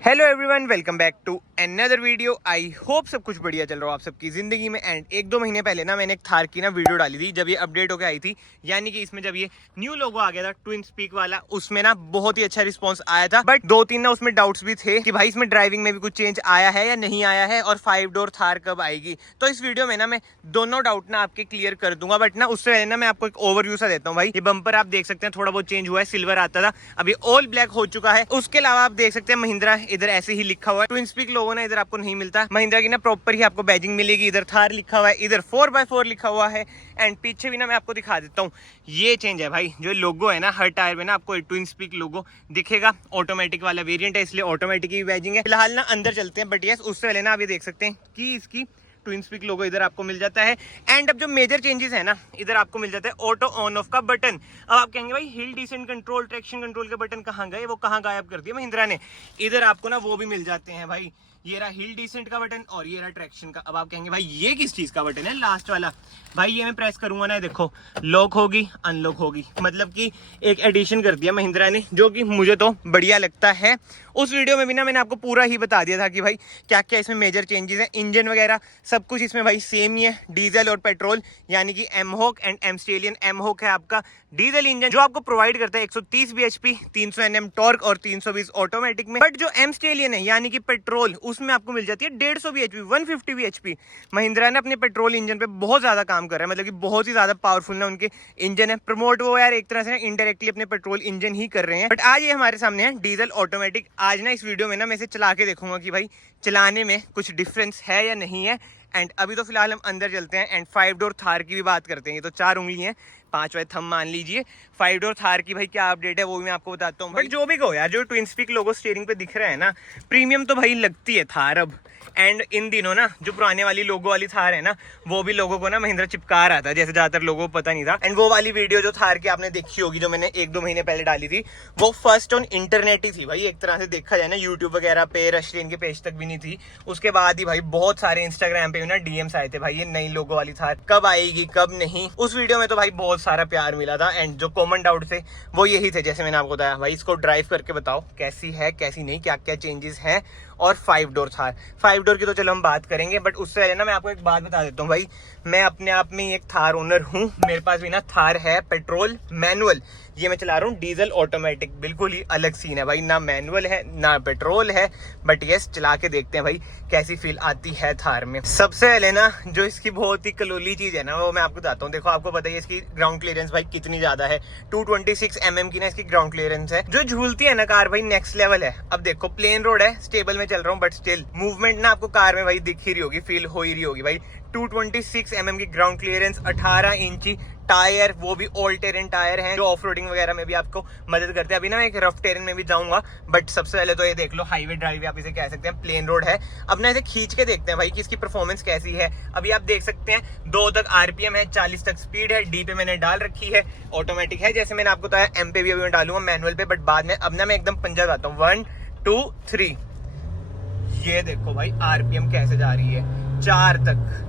Hello everyone, welcome back to another video. I hope सब कुछ बढ़िया चल रहा हो आप सबकी ज़िंदगी में। एंड एक दो महीने पहले ना मैंने एक थार की ना वीडियो डाली थी जब ये अपडेट होकर आई थी, यानी कि इसमें जब ये न्यू लोगो आ गया था ट्विन स्पीक वाला, उसमें ना बहुत ही अच्छा रिस्पांस आया था। बट दो तीन ना उसमें डाउट्स भी थे कि भाई इसमें ड्राइविंग में भी कुछ चेंज आया है या नहीं आया है, और 5 डोर थार कब आएगी। तो इस वीडियो में ना मैं दोनों डाउट ना आपके क्लियर कर दूंगा। बट ना उससे पहले ना मैं आपको एक ओवरव्यू सा देता हूँ। भाई ये बम्पर आप देख सकते हैं थोड़ा बहुत चेंज हुआ है, सिल्वर आता था अभी ऑल ब्लैक हो चुका है। उसके अलावा आप देख सकते हैं महिंद्रा इधर ऐसे ही लिखा हुआ है। ट्विन स्पीक लोगो ना इधर आपको नहीं मिलता, महिंद्रा की ना प्रॉपर ही आपको बैजिंग मिलेगी। इधर थार लिखा हुआ है, इधर 4x4 लिखा हुआ है। एंड पीछे भी ना मैं आपको दिखा देता हूँ, ये चेंज है भाई। जो लोगो है ना हर टायर में ना आपको ट्विन स्पीक लोगो दिखेगा। ऑटोमेटिक वाला वेरिएंट है इसलिए ऑटोमेटिक की बैजिंग है। फिलहाल ना अंदर चलते हैं, बट यस उससे पहले ना आप ये देख सकते हैं कि इसकी ट्विन स्पीक लोगो इधर आपको मिल जाता है। एंड अब जो मेजर चेंजेस है ना, इधर आपको मिल जाता है ऑटो ऑन ऑफ का बटन। अब आप कहेंगे भाई hill descent control, traction control के बटन कहाँ गए, वो कहाँ गायब कर दिया महिंद्रा ने। इधर आपको ना वो भी मिल जाते हैं भाई। ये रहा हिल डिसेंट का बटन और ये रहा ट्रैक्शन का। अब आप कहेंगे भाई ये किस चीज का बटन है लास्ट वाला। भाई ये मैं प्रेस करूंगा ना, देखो लॉक होगी अनलॉक होगी, मतलब कि एक एडिशन कर दिया महिंद्रा ने, जो कि मुझे तो बढ़िया लगता है। उस वीडियो में भी ना मैंने आपको पूरा ही बता दिया था कि भाई क्या क्या इसमें मेजर चेंजेस हैं। इंजन वगैरह सब कुछ इसमें भाई सेम ही है, डीजल और पेट्रोल, यानी कि एमहॉक एंड एमस्टेलियन। एमहॉक है आपका डीजल इंजन जो आपको प्रोवाइड करता है 130 bhp, 300 Nm टॉर्क और 320 ऑटोमेटिक में। बट जो एमस्टेलियन है यानी कि पेट्रोल, उसमें आपको मिल जाती है 150 bhp, 150 bhp। महिंद्रा ने अपने पेट्रोल इंजन पे बहुत ज्यादा काम कर रहा है, मतलब कि बहुत ही ज्यादा पावरफुल ना उनके इंजन है। प्रमोट वो यार एक तरह से इनडायरेक्टली अपने पेट्रोल इंजन ही कर रहे हैं। बट आज ये हमारे सामने है डीजल ऑटोमेटिक। आज ना इस वीडियो में ना मैं इसे चला के देखूंगा कि भाई चलाने में कुछ डिफरेंस है या नहीं है। एंड अभी तो फिलहाल हम अंदर चलते हैं एंड 5 डोर थार की भी बात करते हैं। ये तो 4 उंगली हैं, 5वां थंब मान लीजिए। 5 डोर थार की भाई क्या अपडेट है वो भी मैं आपको बताता हूँ। बट जो भी कहो यार, जो ट्विन स्पीक लोगो स्टीयरिंग पे दिख रहा है ना, प्रीमियम तो भाई लगती है थार अब। एंड इन दिनों ना जो पुराने वाली लोगो वाली थार है ना, वो भी लोगों को ना महिंद्रा चिपका रहा था, जैसे ज्यादातर लोगों को पता नहीं था। एंड वो वाली वीडियो जो थार की आपने देखी होगी, जो मैंने 1-2 महीने पहले डाली थी, वो फर्स्ट ऑन इंटरनेट ही थी भाई। एक तरह से देखा जाए ना, यूट्यूब वगैरह पे रश्रीन के पेज तक भी नहीं थी। उसके बाद ही भाई बहुत सारे इंस्टाग्राम पे ना डीएम्स आए थे, भाई ये नई लोगो वाली थार कब आएगी कब नहीं। उस वीडियो में तो भाई बहुत सारा प्यार मिला था। एंड जो कॉमन डाउट थे वो यही थे, जैसे मैंने आपको बताया भाई इसको ड्राइव करके बताओ कैसी है कैसी नहीं, क्या क्या चेंजेस हैं। और 5 डोर थार, 5 डोर की तो चलो हम बात करेंगे, बट उससे पहले ना मैं आपको एक बात बता देता हूँ भाई, मैं अपने आप में एक थार ओनर हूँ। मेरे पास भी ना थार है पेट्रोल मैनुअल, ये मैं चला रहा हूँ डीजल ऑटोमेटिक। बिल्कुल ही अलग सीन है भाई, ना मैनुअल है ना पेट्रोल है। बट यस चला के देखते हैं भाई कैसी फील आती है थार में। सबसे पहले ना जो इसकी बहुत ही कलोली चीज है ना, वो मैं आपको बताता हूँ। देखो आपको पता है इसकी ग्राउंड क्लियरेंस भाई कितनी ज्यादा है, 226 mm की ना इसकी ग्राउंड क्लियरेंस है। जो झूलती है ना कार भाई नेक्स्ट लेवल है। अब देखो प्लेन रोड है, स्टेबल में चल रहा हूँ, बट स्टिल मूवमेंट ना आपको कार में भाई दिख ही रही होगी, फील हो ही रही होगी भाई। 226 mm की ग्राउंड क्लियरेंस, 18 इंची टायर, वो भी ऑल टेरेन टायर हैं जो ऑफ रोडिंग वगैरह में भी आपको मदद करते हैं। अभी ना मैं एक रफ टेरेन में भी जाऊंगा, बट सबसे पहले तो ये देख लो हाईवे ड्राइव आप इसे कह सकते हैं, प्लेन रोड है। अब ना इसे खींच के देखते हैं भाई कि इसकी परफॉर्मेंस कैसी है। अभी आप देख सकते हैं 2 तक आरपीएम है, 40 तक स्पीड है, डी पे मैंने डाल रखी है, ऑटोमेटिक है जैसे मैंने आपको बताया। एम पे भी अभी मैं डालूंगा मैनुअल पे, बट बाद में। अब ना मैं एकदम पंजा जाता हूँ, 1 2 3। ये देखो भाई आरपीएम कैसे जा रही है, 4 तक।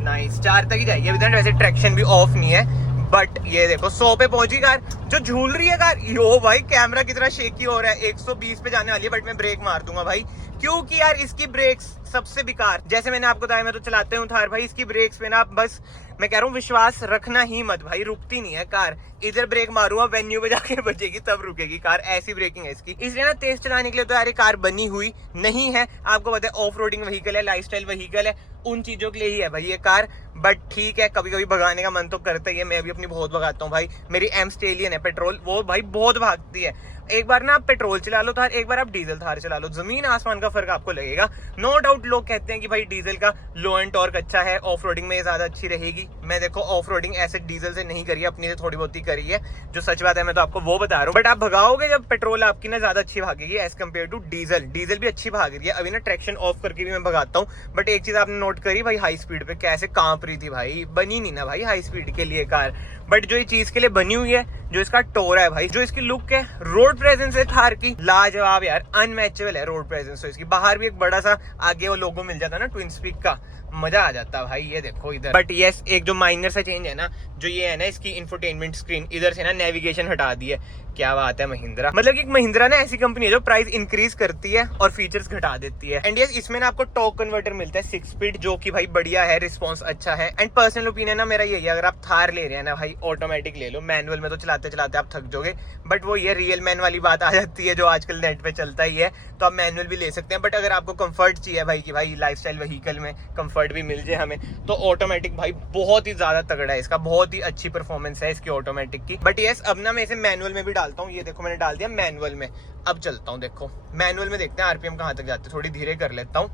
नाइस, 4 तक ही जाएगी अभी तक। वैसे ट्रैक्शन भी ऑफ नहीं है, बट ये देखो 100 पे पहुंची कार। जो झूल रही है कार, यो भाई कैमरा कितना शेकी हो रहा है। 120 पे जाने वाली है, बट मैं ब्रेक मार दूंगा भाई, क्योंकि यार इसकी ब्रेक्स सबसे बेकार। जैसे मैंने आपको बताया मैं तो चलाते हूँ थार भाई, इसकी ब्रेक्स पे ना बस मैं कह रहा हूँ विश्वास रखना ही मत भाई, रुकती नहीं है कार। इधर ब्रेक मारूंगा वेन्यू पे जाके बचेगी तब रुकेगी कार, ऐसी ब्रेकिंग है इसकी। इसलिए ना तेज चलाने के लिए तो यार ये कार बनी हुई नहीं है। आपको पता है ऑफ रोडिंग व्हीकल है, लाइफस्टाइल व्हीकल है, उन चीजों के लिए ही है भाई ये कार। बट ठीक है, कभी कभी भगाने का मन तो करता ही है, मैं भी अपनी बहुत भगाता हूँ भाई। मेरी एमस्टेलियन है पेट्रोल, वो भाई बहुत भागती है। एक बार ना आप पेट्रोल चला लो थार, एक बार आप डीजल थार चला लो, जमीन आसमान का फर्क आपको लगेगा। नो डाउट लोग कहते हैं कि भाई डीजल का लो एंड टॉर्क अच्छा है, ऑफ रोडिंग में ज्यादा अच्छी रहेगी। मैं देखो ऑफ रोडिंग ऐसे डीजल से नहीं करी है, अपनी से थोड़ी बहुत ही करी है, जो सच बात है मैं तो आपको वो बता रहा हूँ। बट आप भगाओगे जब पेट्रोल आपकी ना ज्यादा अच्छी भागेगी as compare to diesel. Diesel भी अच्छी भाग रही है, अभी ना ट्रैक्शन ऑफ करके भी मैं भगाता हूँ। बट एक चीज आपने नोट करी भाई, हाई स्पीड पे कैसे कांप रही थी भाई, बनी नहीं ना भाई हाई स्पीड के लिए कार। बट जो ये चीज के लिए बनी हुई है, जो इसका टोरा है भाई, जो इसकी लुक है, रोड प्रेजेंस है थार की लाजवाब यार, अनमैचेबल है रोड प्रेजेंस। तो इसकी बाहर भी एक बड़ा सा आगे वो लोगो मिल जाता है ना ट्विन स्पीक का, मजा आ जाता भाई। ये देखो इधर, बट यस एक जो माइनर सा चेंज है ना, जो ये है ना इसकी इंफोटेनमेंट स्क्रीन, इधर से ना नेविगेशन हटा दी है। क्या बात है महिंद्रा, मतलब कि महिंद्रा ना ऐसी कंपनी है जो प्राइस इंक्रीज करती है और फीचर्स घटा देती है। एंड यस इसमें ना आपको टॉर्क कन्वर्टर मिलता है 6 स्पीड, जो कि भाई बढ़िया है, रिस्पॉन्स अच्छा है। एंड पर्सनल ओपिनियन ना मेरा यही है, अगर आप थार ले रहे हैं ना भाई, ऑटोमेटिक ले लो, मैनुअल में तो चलाते चलाते आप थक जाओगे। बट वो ये रियल मैन वाली बात आ जाती है जो आजकल नेट पे चलता ही है, तो आप मैनुअल भी ले सकते हैं। बट अगर आपको कंफर्ट चाहिए भाई कि भाई लाइफस्टाइल व्हीकल में कंफर्ट भी मिल जाए हमें, तो ऑटोमेटिक भाई बहुत ही ज्यादा तगड़ा है इसका, बहुत ही अच्छी परफॉर्मेंस है इसकी ऑटोमेटिक की। बट यस अब ना मैं इसे मैनुअल में भी डालता हूँ। ये देखो मैंने डाल दिया मैनुअल में। अब चलता हूँ, देखो मैनुअल में देखते हैं आरपीएम कहाँ तक जाते हैं, थोड़ी धीरे कर लेता हूँ।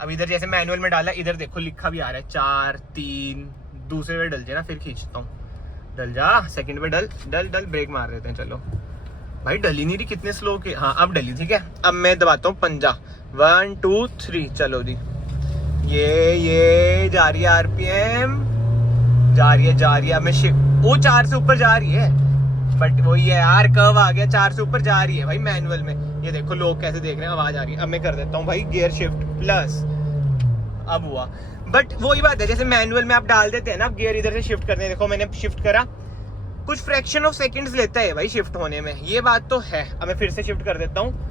अब इधर जैसे मैनुअल में डाला, इधर देखो लिखा भी आ रहा है 4 3, दूसरे पे डल जाए ना, फिर खींचता हूँ। डल जा, सेकंड पे डल डल डल, ब्रेक मार देते हैं। चलो भाई डली नहीं रही, कितने स्लो के, हाँ अब डली, ठीक है। अब मैं दबाता हूँ पंजा, 1 2 3, चलो जी। ये जा रही है आरपीएम, जा रही है। अब मैं वो 4 से ऊपर जा रही है, बट वही है यार, कर्व आ गया, 4 से ऊपर जा रही है भाई मैनुअल में। ये देखो लोग कैसे देख रहे हैं, आवाज आ रही है। अब मैं कर देता हूँ भाई गियर शिफ्ट प्लस, अब हुआ। बट वही बात है, जैसे मैनुअल में आप डाल देते हैं ना, आप गियर इधर से शिफ्ट करते हैं, देखो मैंने शिफ्ट करा, कुछ फ्रैक्शन ऑफ सेकंड्स लेता है भाई शिफ्ट होने में, ये बात तो है। अब मैं फिर से शिफ्ट कर देता हूँ,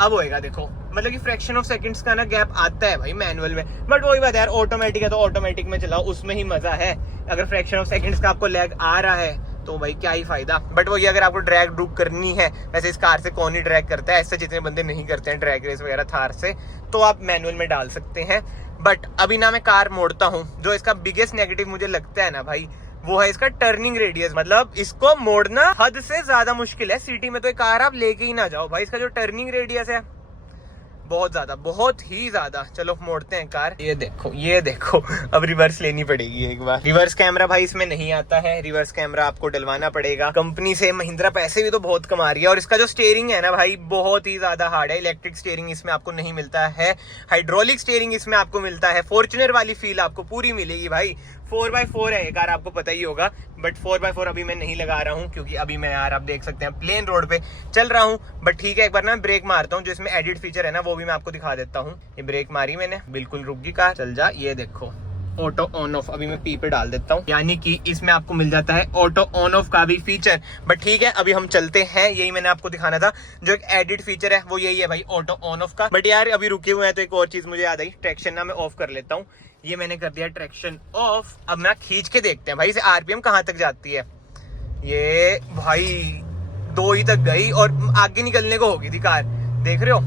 अब होएगा देखो, मतलब कि फ्रैक्शन ऑफ सेकंड्स का ना गैप आता है भाई मैनुअल में। बट वही बात है यार, ऑटोमेटिक है तो ऑटोमेटिक में चलाओ, उसमें ही मजा है। अगर फ्रैक्शन ऑफ सेकंड्स का आपको लैग आ रहा है तो भाई क्या ही फायदा। बट वही अगर आपको ड्रैग ड्रूक करनी है, वैसे इस कार से कौन ही ड्रैग करता है, ऐसे जितने बंदे नहीं करते हैं ड्रैग रेस वगैरह थार से, तो आप मैनुअल में डाल सकते हैं। बट अभी ना मैं कार मोड़ता हूँ, जो इसका बिगेस्ट नेगेटिव मुझे लगता है ना भाई, वो है इसका टर्निंग रेडियस। मतलब इसको मोड़ना हद से ज्यादा मुश्किल है, सिटी में तो एक कार आप लेके ही ना जाओ भाई, इसका जो टर्निंग रेडियस है बहुत ज्यादा, बहुत ही ज्यादा। चलो मोड़ते हैं कार। ये देखो अब रिवर्स लेनी पड़ेगी एक बार। रिवर्स कैमरा भाई इसमें नहीं आता है, रिवर्स कैमरा आपको डलवाना पड़ेगा कंपनी से। महिंद्रा पैसे भी तो बहुत कमा रही है। और इसका जो स्टीयरिंग है ना भाई, बहुत ही ज्यादा हार्ड है। इलेक्ट्रिक स्टीयरिंग इसमें आपको नहीं मिलता है, हाइड्रोलिक स्टीयरिंग इसमें आपको मिलता है। फॉर्च्यूनर वाली फील आपको पूरी मिलेगी भाई। 4x4 है ये कार, आपको पता ही होगा। बट 4x4 अभी मैं नहीं लगा रहा हूँ, क्योंकि अभी मैं यार आप देख सकते हैं प्लेन रोड पे चल रहा हूँ। बट ठीक है, एक बार ना ब्रेक मारता हूँ, जो इसमें एडिट फीचर है ना वो भी मैं आपको दिखा देता हूँ। ये ब्रेक मारी मैंने, बिल्कुल रुक गई कार, चल जा। ये देखो ऑटो ऑन ऑफ, अभी मैं पी पे डाल देता हूँ, यानी कि इसमें आपको मिल जाता है ऑटो ऑन ऑफ का भी फीचर। बट ठीक है, अभी हम चलते हैं, यही मैंने आपको दिखाना था। जो एक एडिट फीचर है वो यही है भाई, ऑटो ऑन ऑफ का। बट यार अभी रुके हुए हैं तो एक और चीज मुझे याद आई, ट्रैक्शन ना मैं ऑफ कर लेता हूँ। ये मैंने कर दिया ट्रैक्शन ऑफ। अब ना खींच के देखते हैं भाई इसे आरपीएम कहाँ तक जाती है। ये भाई 2 ही तक गई और आगे निकलने को होगी थी कार, देख रहे हो।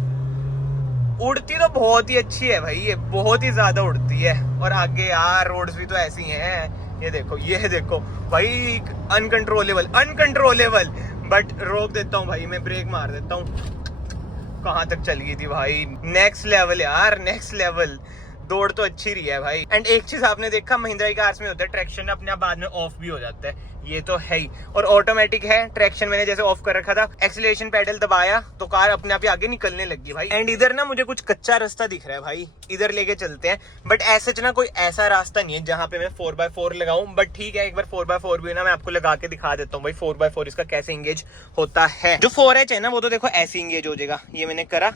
उड़ती तो बहुत ही अच्छी है भाई, ये बहुत ही ज्यादा उड़ती है। और आगे यार रोड्स भी तो ऐसी हैं, ये देखो भाई, अनकंट्रोलेबल। बट रोक देता हूँ भाई, मैं ब्रेक मार देता हूँ। कहाँ तक चल गई थी भाई, नेक्स्ट लेवल यार, नेक्स्ट लेवल। दौड़ तो अच्छी रही है भाई। एंड एक चीज आपने देखा महिंद्रा की कार्स में होता है, ट्रैक्शन अपने आप बाद में ऑफ भी हो जाता है, ये तो है ही। और ऑटोमेटिक है, ट्रैक्शन मैंने जैसे ऑफ कर रखा था, एक्सीलरेशन पेडल दबाया तो कार अपने आप ही आगे निकलने लगी भाई। एंड इधर ना मुझे कुछ कच्चा रास्ता दिख रहा है भाई, इधर लेके चलते हैं। बट ऐसे ना कोई ऐसा रास्ता नहीं है जहां पे मैं 4x4 लगाऊं। बट ठीक है, एक बार 4x4 भी ना मैं आपको लगा के दिखा देता हूँ भाई, 4x4 इसका कैसे इंगेज होता है। जो 4H है ना वो तो देखो ऐसे इंगेज हो जाएगा, ये मैंने करा,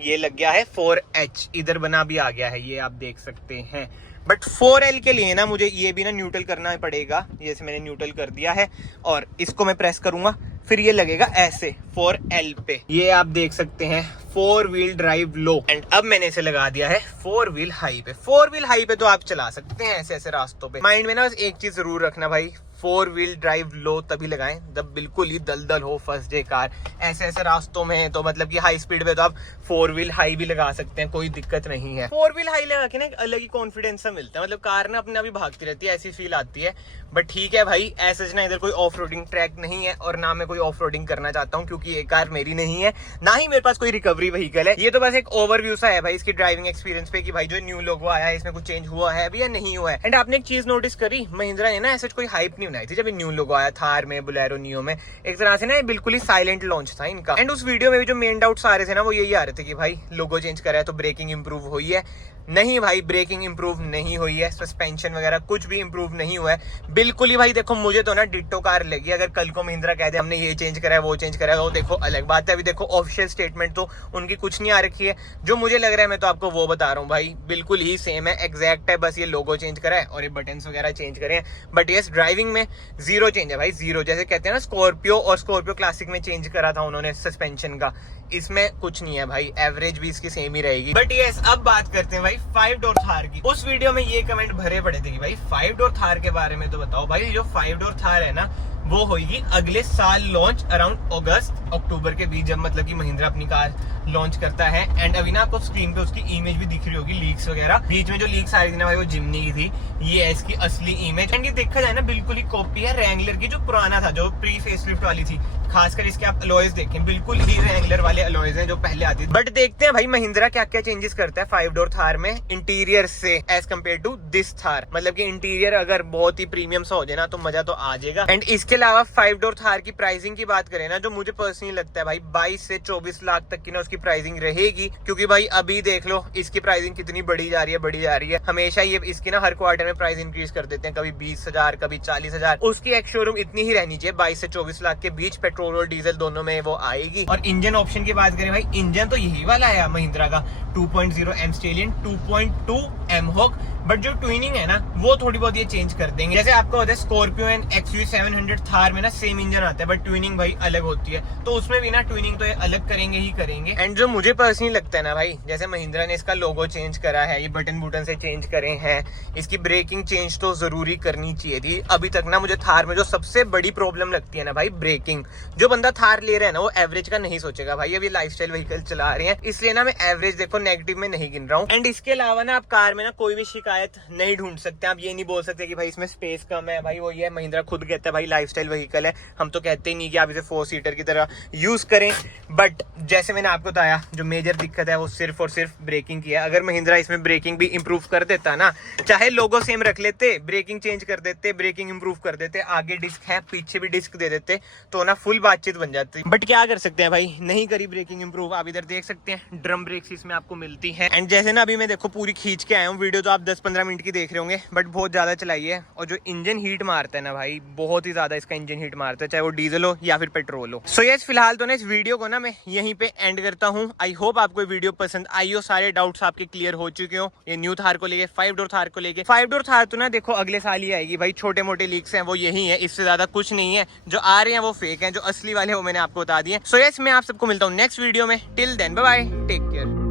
ये लग गया है 4H, इधर बना भी आ गया है, ये आप देख सकते हैं। बट 4L के लिए ना मुझे ये भी ना न्यूट्रल करना पड़ेगा, जैसे मैंने न्यूट्रल कर दिया है और इसको मैं प्रेस करूंगा, फिर ये लगेगा ऐसे 4L पे। ये आप देख सकते हैं 4 व्हील ड्राइव लो। एंड अब मैंने इसे लगा दिया है 4 व्हील हाई पे। 4 व्हील हाई पे तो आप चला सकते हैं ऐसे ऐसे रास्तों पे। माइंड में ना बस एक चीज जरूर रखना भाई, 4 व्हील ड्राइव लो तभी लगाएं जब बिल्कुल ही दलदल हो, फंस जाए कार। ऐसे ऐसे रास्तों में तो मतलब कि हाई स्पीड पे तो आप 4 व्हील हाई भी लगा सकते हैं, कोई दिक्कत नहीं है। 4 व्हील हाई लगा के ना एक अलग ही कॉन्फिडेंस सा मिलता है, मतलब कार ना अपने आप ही भागती रहती है, ऐसी फील आती है। बट ठीक है भाई, ऐसे ना इधर कोई ऑफ रोडिंग ट्रैक नहीं है और ना मैं कोई ऑफ रोडिंग करना चाहता हूँ, क्योंकि ये कार मेरी नहीं है, ना ही मेरे पास कोई रिकवरी व्हीकल है। ये तो बस एक ओवरव्यू सा है भाई इसकी ड्राइविंग एक्सपीरियंस पे, कि भाई जो न्यू लोगो आया है इसमें कुछ चेंज हुआ है अभी या नहीं हुआ है। एंड आपने एक चीज नोटिस करी, महिंद्रा ने ना ऐसे कोई हाइप नहीं में आई थी जब न्यू लोगो आया थार में, बुलेरो, नियो में। एक तरह से ना बिल्कुल ही साइलेंट लॉन्च था इनका। एंड उस वीडियो में भी जो मेन डाउट्स आ रहे थे ना वो यही आ रहे थे कि भाई लोगो चेंज करा है तो ब्रेकिंग इंप्रूव हुई है। नहीं भाई, ब्रेकिंग इंप्रूव नहीं हुई है, सस्पेंशन वगैरह कुछ भी इंप्रूव नहीं हुआ है बिल्कुल ही। भाई देखो मुझे तो ना डिट्टो कार लगी। अगर कल को महिंद्रा कहते हमने ये चेंज करा है वो चेंज करा है वो देखो अलग बात है। अभी देखो ऑफिशियल स्टेटमेंट तो उनकी कुछ नहीं आ रखी है। जो मुझे लग रहा है मैं तो आपको वो बता रहा हूँ भाई, बिल्कुल ही सेम है, एग्जैक्ट है। बस ये लोगो चेंज करा है और ये बटन्स वगैरह चेंज करे हैं। बट यस, ड्राइविंग में जीरो चेंज है भाई, जीरो। जैसे कहते हैं ना स्कॉर्पियो और स्कॉर्पियो क्लासिक में चेंज करा था उन्होंने सस्पेंशन का, इसमें कुछ नहीं है भाई। एवरेज भी इसकी सेम ही रहेगी। बट यस, अब बात करते हैं भाई 5 डोर थार की। उस वीडियो में ये कमेंट भरे पड़े थे कि भाई 5 डोर थार के बारे में तो बताओ। भाई जो 5 डोर थार है ना वो होगी अगले साल लॉन्च, अराउंड अगस्त अक्टूबर के बीच, जब मतलब कि महिंद्रा अपनी कार लॉन्च करता है। एंड अभी ना आपको स्क्रीन पे उसकी इमेज भी दिख रही होगी, लीक्स वगैरह। बीच में जो लीक्स आ रही थी ना भाई वो जिमनी की थी, ये है इसकी असली इमेज। एंड ये देखा जाए ना बिल्कुल ही कॉपी है रैंगलर की, जो पुराना था, जो प्री फेसलिफ्ट वाली थी। खासकर इसके आप अलॉयज देखें, बिल्कुल ही रैंगलर वाले अलॉयज हैं जो पहले आती थी। बट देखते हैं भाई महिंद्रा क्या क्या चेंजेस करता है 5 डोर थार में इंटीरियर से as compare to this Thar. मतलब कि इंटीरियर अगर बहुत ही प्रीमियम सा हो जाए ना तो मजा तो आ जाएगा। एंड इसके अलावा 5 डोर थार की प्राइसिंग की बात करें ना, जो मुझे पर्सनली लगता है भाई 22 से 24 लाख तक की ना उसकी प्राइसिंग रहेगी। क्योंकि भाई अभी देख लो इसकी प्राइसिंग कितनी बढ़ी जा रही है। हमेशा ये इसकी ना हर क्वार्टर में प्राइस इंक्रीज कर देते हैं, कभी 20,000 कभी 40,000। उसकी एक शोरूम इतनी ही रहनी चाहिए 22 से 24 लाख के बीच, पेट्रोल और डीजल दोनों में वो आएगी। और इंजन ऑप्शन की बात करें भाई, इंजन तो यही वाला है महिंद्रा का 2.0 M stallion, 2.2 M hawk. But जो ट्यूनिंग है ना वो थोड़ी बहुत ये चेंज कर देंगे। जैसे आपको होता है स्कॉर्पियो एंड XUV 700 थार में ना सेम इंजन आता है बट ट्यूनिंग भाई अलग होती है, तो उसमें भी ना ट्यूनिंग तो ये अलग करेंगे ही करेंगे। एंड जो मुझे पर्सनली लगता है ना भाई, जैसे महिंद्रा ने इसका लोगो चेंज करा है, ये बटन से चेंज करे हैं, इसकी ब्रेकिंग चेंज तो जरूरी करनी चाहिए थी। अभी तक ना मुझे थार में जो सबसे बड़ी प्रॉब्लम लगती है ना भाई, ब्रेकिंग। जो बंदा थार ले रहा है ना वो एवरेज का नहीं सोचेगा भाई, अभी लाइफस्टाइल व्हीकल चला रहे हैं, इसलिए ना मैं एवरेज देखो नेगेटिव में नहीं गिन रहा हूँ। एंड इसके अलावा ना आप कार में ना कोई भी शिकायत नहीं ढूंढ सकते। आप ये नहीं बोल सकते कि भाई इसमें स्पेस कम है। भाई वो ये महिंद्रा खुद कहता है भाई लाइफस्टाइल व्हीकल है, हम तो कहते ही नहीं कि आप इसे 4 सीटर की तरह यूज करें। बट जैसे मैंने आपको बताया जो मेजर दिक्कत है वो सिर्फ और सिर्फ ब्रेकिंग की है। अगर महिंद्रा इसमें ब्रेकिंग भी इंप्रूव कर देता ना, चाहे लोगो सेम रख लेते, ब्रेकिंग चेंज कर देते, ब्रेकिंग इंप्रूव कर देते, आगे डिस्क है पीछे भी डिस्क दे देते, तो ना फुल बातचीत बन जाती। बट क्या कर सकते हैं भाई, नहीं करी ब्रेकिंग इंप्रूव। आप इधर देख सकते हैं ड्रम ब्रेक्स इसमें आपको मिलती है। एंड जैसे ना अभी मैं देखो पूरी खींच के आया हूँ वीडियो, तो आप 10-15 मिनट की देख रहे होंगे बट बहुत ज्यादा चलाई है। और जो इंजन हीट मारता है ना भाई, बहुत ही ज्यादा इसका इंजन हीट मारता है, चाहे वो डीजल हो या फिर पेट्रोल हो। सो यस, फिलहाल तो ना इस वीडियो को ना मैं यहीं पे एंड करता हूँ। आई होप आपको वीडियो पसंद आई हो, सारे डाउट्स आपके क्लियर हो चुके हो ये न्यू थार को लेके, 5 डोर थार को लेके। 5 डोर थार तो ना देखो अगले साल ही आएगी भाई, छोटे मोटे लीक्स हैं वो यही है, इससे ज्यादा कुछ नहीं है। जो आ रहे हैं वो फेक हैं, जो असली वाले वो मैंने आपको बता दिए। सो यस, मैं आप सबको मिलता हूँ नेक्स्ट वीडियो में। Till then bye bye, take care.